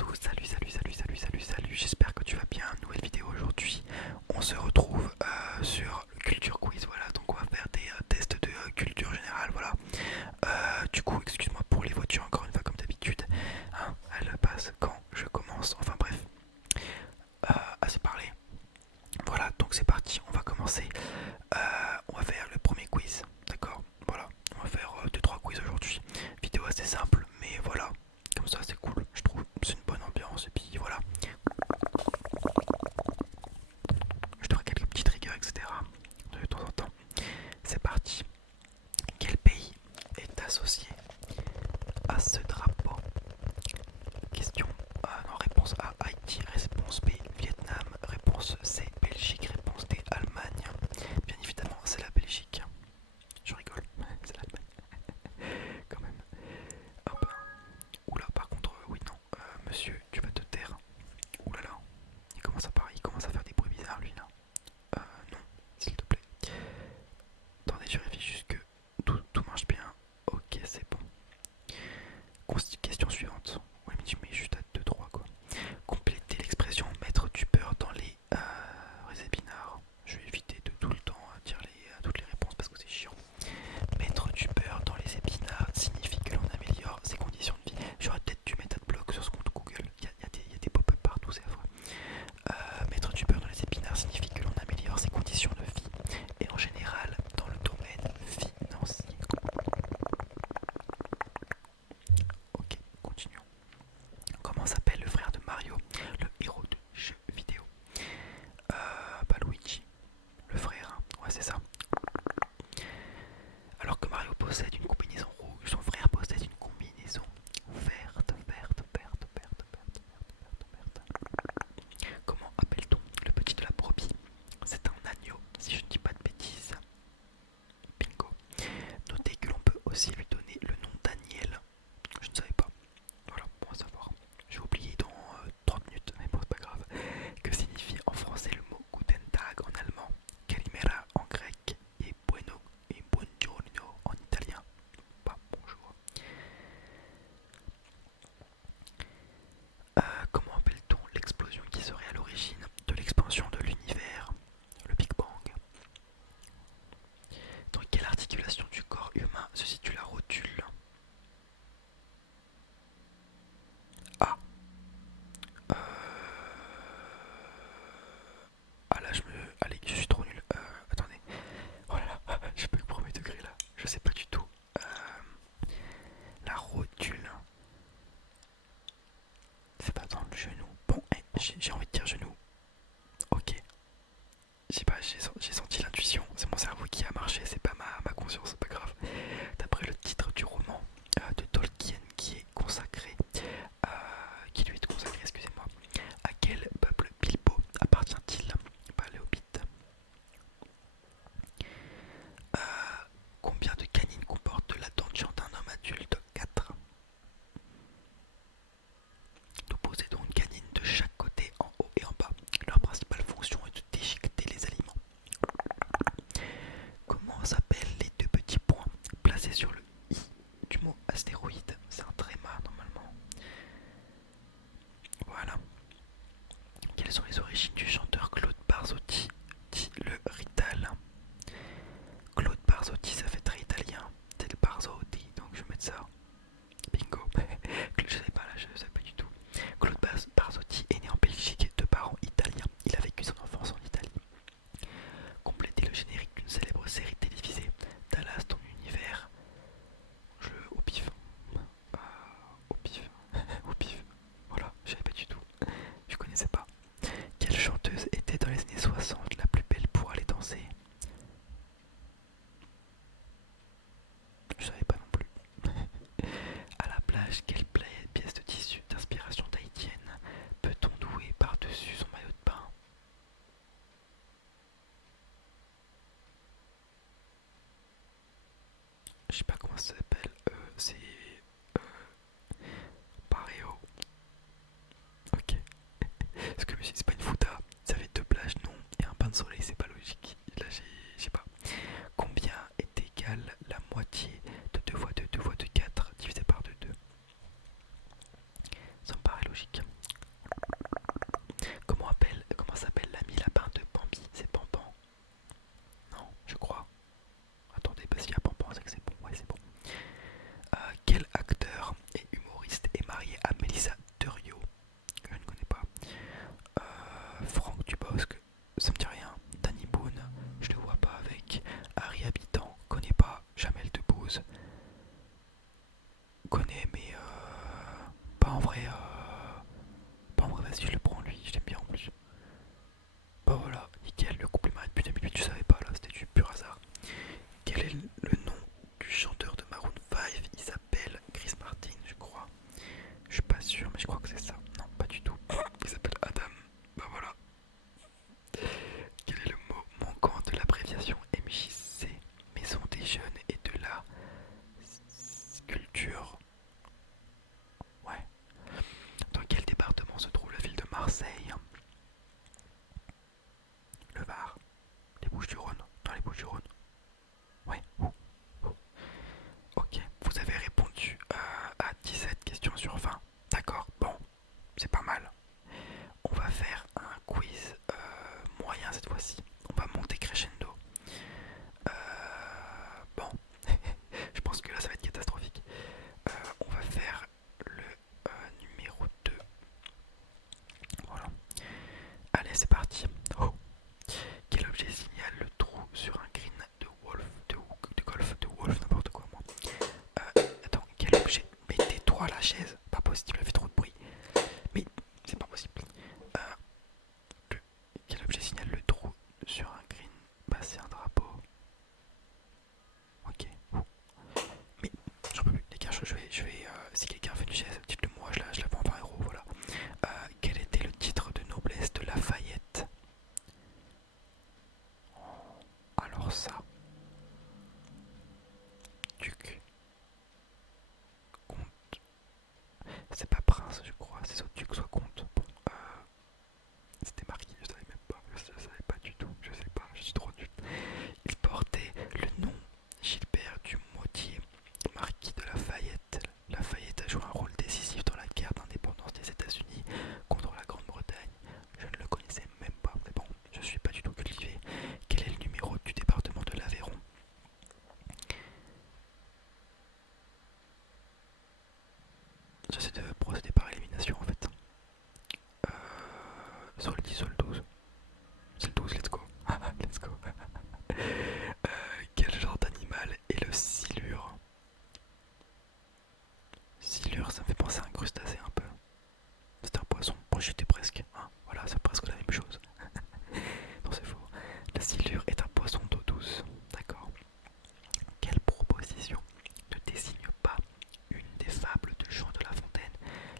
tous, salut, j'espère que tu vas bien. Nouvelle vidéo aujourd'hui. On se retrouve sur le Culture Quiz, voilà. Donc on va faire des tests de culture générale, voilà. Du coup, excuse-moi pour les voitures, encore une fois, comme d'habitude. Hein, elles passent quand je commence, enfin bref. Assez parlé. Voilà, donc c'est parti, on va commencer. On va faire le premier quiz, d'accord. Voilà, on va faire 2-3 quiz aujourd'hui. Vidéo assez simple, mais voilà. Comme ça, c'est cool, je trouve. C'est une bonne ambiance, et puis voilà. Je te ferai quelques petits triggers, etc. de temps en temps. C'est parti. Quel pays est associé à ce drapeau? Question non, réponse A, Haïti. Réponse B, Vietnam. Réponse C, Belgique. Réponse D, Allemagne. Bien évidemment, c'est la Belgique. Je rigole, c'est l'Allemagne. Quand même. Hop. Oula, par contre, oui, non. Monsieur, tu vas te taire. Oulala. Il commence à faire des bruits bizarres, lui, là. Non, s'il te plaît. Attendez, je vérifie juste que tout marche bien. Ok, c'est bon. Question suivante. Ouais, mais tu mets juste à 2-3 quoi. Complétez l'expression mettre du beurre dans les épinards. Je vais éviter de tout le temps dire toutes les réponses parce que c'est chiant. Mettre du beurre dans les épinards signifie que l'on améliore ses conditions de vie. J'aurais peut-être dû mettre adblock sur ce compte Google. Il y a des pop-up partout, c'est affreux. Mettre du beurre dans les épinards signifie que l'on améliore ses conditions de vie et en général dans le domaine financier. Ok, continuons. Comment s'appelle le frère de Mario, le héros de jeu vidéo? Bah Luigi, le frère, hein. Ouais c'est ça. Alors que Mario possède une combinaison rouge, son frère possède une combinaison verte. Comment appelle-t-on le petit de la brebis? C'est un agneau, si je ne dis pas de bêtises. Bingo. Notez que l'on peut aussi lui donner le nom Daniel. Je ne savais pas. Voilà, bon à savoir. J'ai oublié dans 30 minutes, mais bon, c'est pas grave. Que signifie en français le mot Guten Tag en allemand, Kalimera en grec et Bueno et Buongiorno en italien? Pas bonjour. Comment appelle-t-on l'explosion qui serait à l'origine de l'expansion de l'univers? Le Big Bang. Dans quelle articulation du corps humain se situe la rotule? Ah, euh... ah là allez, je suis trop nul. Attendez. Oh là là, j'ai pas eu le premier degré là. Je sais pas du tout. La rotule. C'est pas dans le genou. Bon, j'ai envie de dire genou. Ok. Je sais pas, j'ai senti l'intuition. C'est mon cerveau qui a marché, c'est pas ma conscience, c'est pas grave. D'après le titre du roman de Tolkien qui est consacré, qui lui est consacré, excusez-moi, à quel peuple Bilbo appartient-il? Pas les hobbits. Euh, Combien de canines comporte la denture d'un homme adulte? 4. Nous possédons une canine de chaque côté, en haut et en bas. Leur principale fonction est de déchiqueter les aliments. Comment s'appellent les deux petits points placés sur le i du mot astéroïde? C'est un tréma normalement. Voilà. Quelles sont les origines du chanteur Claude Barzotti, dit le Rital? Claude Barzotti, ça fait très italien. C'est le Barzotti, donc je vais mettre ça. Bingo. Je sais pas là, je sais pas du tout. Claude Barzotti est né en Belgique de parents italiens. Il a vécu son enfance en Italie. Compléter le générique d'une célèbre série télévisée. Dallas, ton univers. Au pif. Au pif. Au pif. Voilà, je savais pas du tout. Je connaissais pas. Quelle chanteuse était dans les années 60 la plus belle pour aller danser? Je savais pas non plus. À la plage, quelle pièce de tissu d'inspiration tahitienne peut-on nouer par-dessus son maillot de bain? Je sais pas comment ça s'appelle. C'est Pareo. Ok. Parce que c'est pas une fouta. Ça fait deux plages, non. Et un bain de soleil, c'est pas logique. Là, je sais pas. Combien est égal la moitié de 2 fois 2 2 fois 2 4 divisé par 2 2? connais, mais pas en vrai. Pas en vrai, vas-y, je le prends lui, je l'aime bien en plus. Bah voilà, nickel, le complément est depuis 2008, tu savais pas là, c'était du pur hasard. Quel est le nom du chanteur de Maroon 5? Il s'appelle Chris Martin, je crois. Je suis pas sûr, mais je crois que c'est ça. Non, pas du tout. Il s'appelle Adam. Bah voilà. Quel est le mot manquant de l'abréviation MJC? Maison des jeunes et de la sculpture. Ouais. Dans quel département se trouve la ville de Marseille? Le Var. Les Bouches-du-Rhône. Dans les Bouches-du-Rhône. Ouais. Ok. Vous avez répondu à 17 questions sur 20. D'accord. Bon. C'est pas mal. On va faire un quiz moyen cette fois-ci. On va monter crescendo. Bon. Je pense que là ça va être catastrophique. On va faire le numéro 2. Voilà. Allez, c'est parti. Oh. Quel objet signale le trou sur un green de wolf, de golf, de wolf, n'importe quoi moi. Attends, quel objet? Mais tais-toi la chaise, pas possible, elle fait trop de bruit. Mais c'est pas possible. Euh, quel objet signale le trou sur un green? Bah c'est un drapeau. Ok. Mais j'en peux plus, les gars, si quelqu'un fait une chaise, dites-le moi, je la vends 20 €, voilà. Quel était le titre de noblesse de Lafayette? Alors ça, duc, comte, c'est pas prince je crois, c'est soit duc soit comte. Bon, c'était marqué, je savais même pas, je savais pas du tout, je sais pas, je suis trop nul. Il portait le nom Gilbert du Motier, marquis de Lafayette. Lafayette a joué un rôle décisif dans la guerre d'indépendance des États-Unis contre la Grande-Bretagne. Je ne le connaissais même pas, mais bon, je suis pas du tout cultivé. Quel est le numéro du département de l'Aveyron? J'essaie de procéder par élimination en fait. Sur le 10, sur le 12. C'est le 12, let's go. Let's go. Quel genre d'animal est le silure? Silure, ça me fait penser à un crustacé un peu. C'est un poisson. Bon, j'étais presque. Hein. Voilà, c'est presque la même chose. Non, c'est faux. La silure est un poisson d'eau douce. D'accord. Quelle proposition ne désigne pas une des fables de Jean de La Fontaine?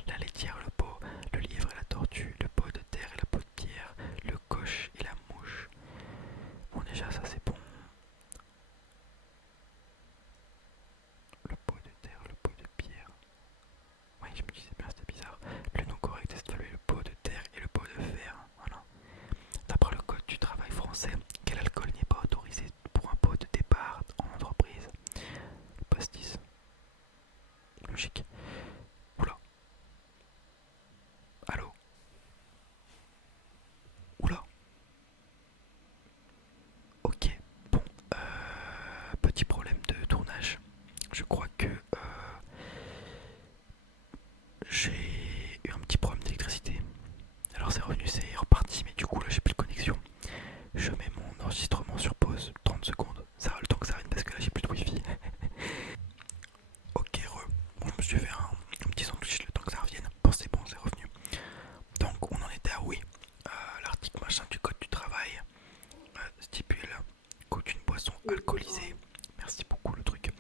La laitière, le pot, le lièvre et la tortue, le pot de terre et la peau de pierre, le coche et la mouche. Bon, déjà, ça c'est bon. Le pot de terre, le pot de pierre. Oui, je me disais bien, c'était bizarre. Le nom correct est le pot de terre et le pot de fer. Voilà. D'après le code du travail français, quel alcool n'est pas autorisé pour un pot de départ en entreprise? Le pastis. Logique. Oula. Allô? Oula. Ok. Bon. Petit problème de tournage. Je crois que j'ai eu un petit problème d'électricité. Alors c'est revenu, c'est reparti, mais du coup là j'ai plus de connexion. Je mets mon enregistrement sur pause, 30 secondes. Ça a le temps que ça arrive parce que là j'ai plus de wifi. Ok, bon, je me suis fait un petit sandwich le temps que ça revienne. Bon, c'est bon, c'est revenu. Donc, on en était à oui. L'article machin du code du travail stipule qu'aucune boisson alcoolisée. Merci beaucoup le truc.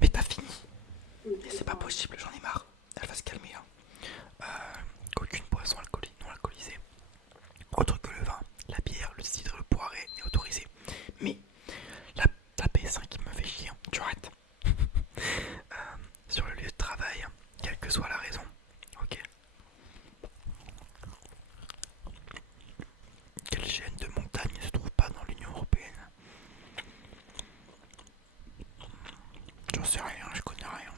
Mais t'as fini? Et c'est pas possible, j'en ai marre. Elle va se calmer. Hein. Qu'aucune boisson non alcoolisée, autre que le vin, la bière, le cidre, le poiré, n'est autorisé. Mais la, la PS5 qui me fait chier, hein. Tu arrêtes. Sur le lieu de travail, quelle que soit la raison. Ok. Quelle chaîne de montagne ne se trouve pas dans l'Union Européenne? J'en sais rien, je connais rien.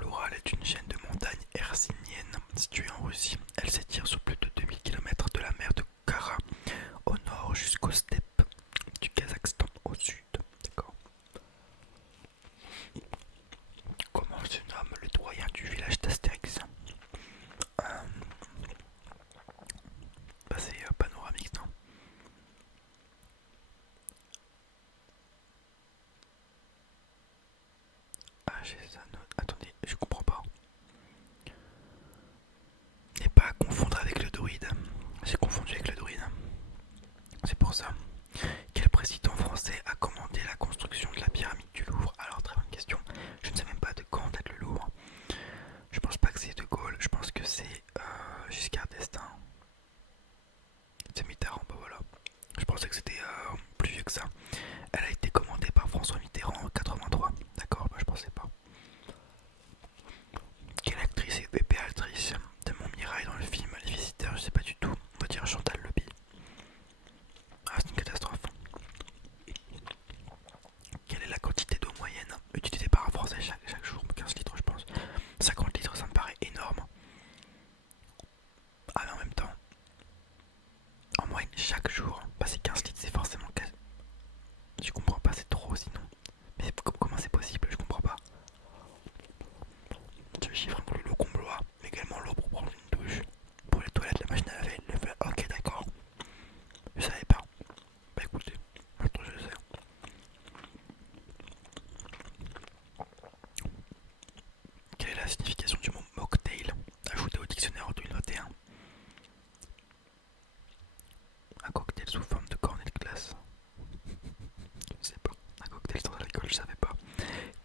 L'Oural est une chaîne de montagnes hercyniennes située en Russie. Elle s'étire sur plus de 2000 km de la mer de Kara au nord jusqu'aux steppes du Kazakhstan au sud. D'accord. Comment se nomme le doyen du village d'Astérix? Bah c'est Panoramix, non? la signification du mot mocktail ajouté au dictionnaire en 2021? Un cocktail sous forme de cornet de glace. Je sais pas. Un cocktail sans alcool, je savais pas.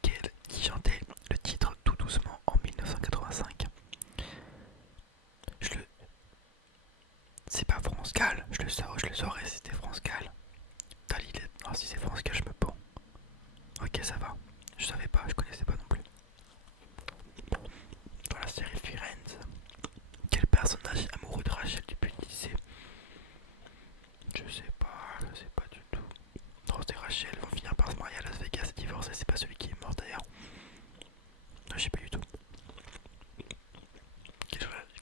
Qui chantait le titre Tout doucement en 1985? Je le... C'est pas France Gall, je le saurais si c'était France Gall. Dalil, non, si c'est France Gall, je me pends. Ok, ça va. Je savais pas, je connaissais pas non plus. Dans la série Firenze, quel personnage est amoureux de Rachel depuis le lycée? Je sais pas du tout. Non, c'est Rachel, vont finir par se marier à Las Vegas et divorcer, c'est pas celui qui est mort d'ailleurs. Non, je sais pas du tout.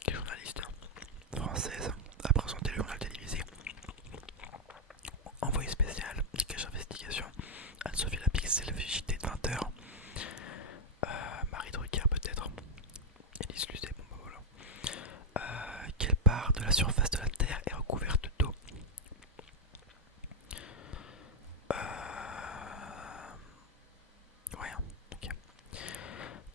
Quel journaliste française a présenté le journal télévisé Envoyé spécial, Cache Investigation, Anne-Sophie Lapix, le JT de 20h, Marie Drucker peut-être, Élise Lucet, bon bah voilà. Quelle part de la surface de la Terre est recouverte d'eau? Ouais, ok.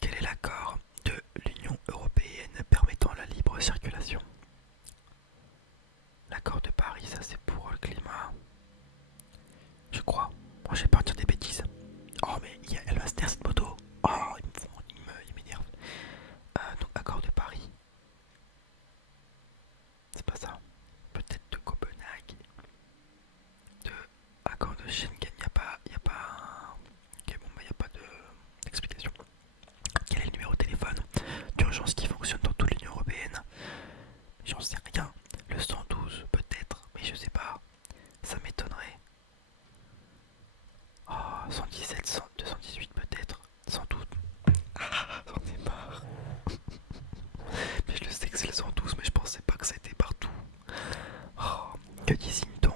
Quel est l'accord de l'Union Européenne permettant la libre circulation? L'accord de Paris, ça c'est pour le climat, je crois. Bon, je vais partir des bêtises. Oh mais elle va se taire cette moto. Oh, ils m'énervent. Donc accord de Paris, c'est pas ça. Peut-être de Copenhague. De accord de Schengen, y a pas. Ok, bon bah y a pas d'explication. Quel est le numéro de téléphone d'urgence qui fonctionne dans toute l'Union Européenne? J'en sais rien. Le 112 peut-être, mais je sais pas. Ça m'étonnerait. Oh, 117, 218 peut-être. Sans doute. Ah, j'en ai marre. Mais je le sais que c'est le 112, mais je pensais pas que c'était partout. Oh, que désigne-t-on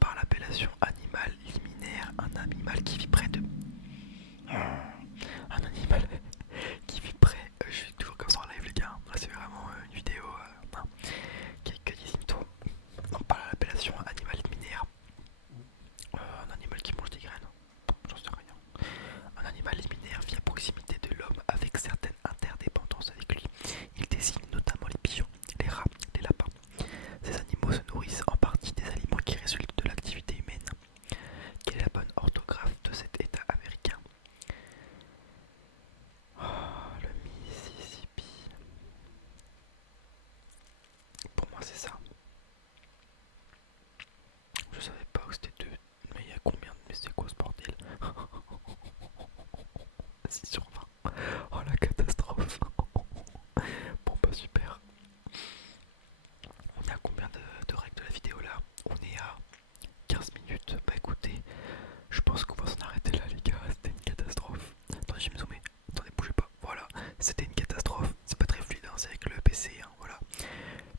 par l'appellation animal liminaire? Un animal qui vit près de... Un animal qui vit près... je suis toujours comme ça en live les gars. Là c'est vraiment une vidéo... non. Que désigne-t-on par l'appellation animal liminaire? Un animal qui mange des graines. J'en sais rien. Un animal liminaire vit à proximité de l'homme avec certaines interdépendances avec lui. Il désigne notamment les pigeons, les rats, les lapins. Ces animaux se nourrissent en partie des aliments qui résultent de l'activité humaine. Quelle est la bonne orthographe de cet état américain? Oh, le Mississippi. Pour moi c'est ça. Je savais pas que c'était deux. Mais il y a combien de... Mais c'est quoi ce bordel? 6 sur 20. Oh la catastrophe. Bon bah super. On est à combien de règles de la vidéo là? On est à 15 minutes. Bah écoutez, je pense qu'on va s'en arrêter là les gars. C'était une catastrophe. Attendez, je vais me zoomer. Attendez, bougez pas. Voilà, c'était une catastrophe. C'est pas très fluide, hein. C'est avec le PC, hein. Voilà.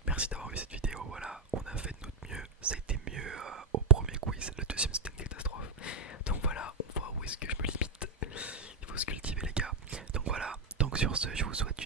Merci d'avoir vu cette vidéo. Voilà, on a fait de notre mieux. Ça a été mieux au premier quiz. Le deuxième c'était une catastrophe. Donc voilà, on voit où est-ce que je me limite. Il faut se cultiver les gars. Donc voilà, donc sur ce, je vous souhaite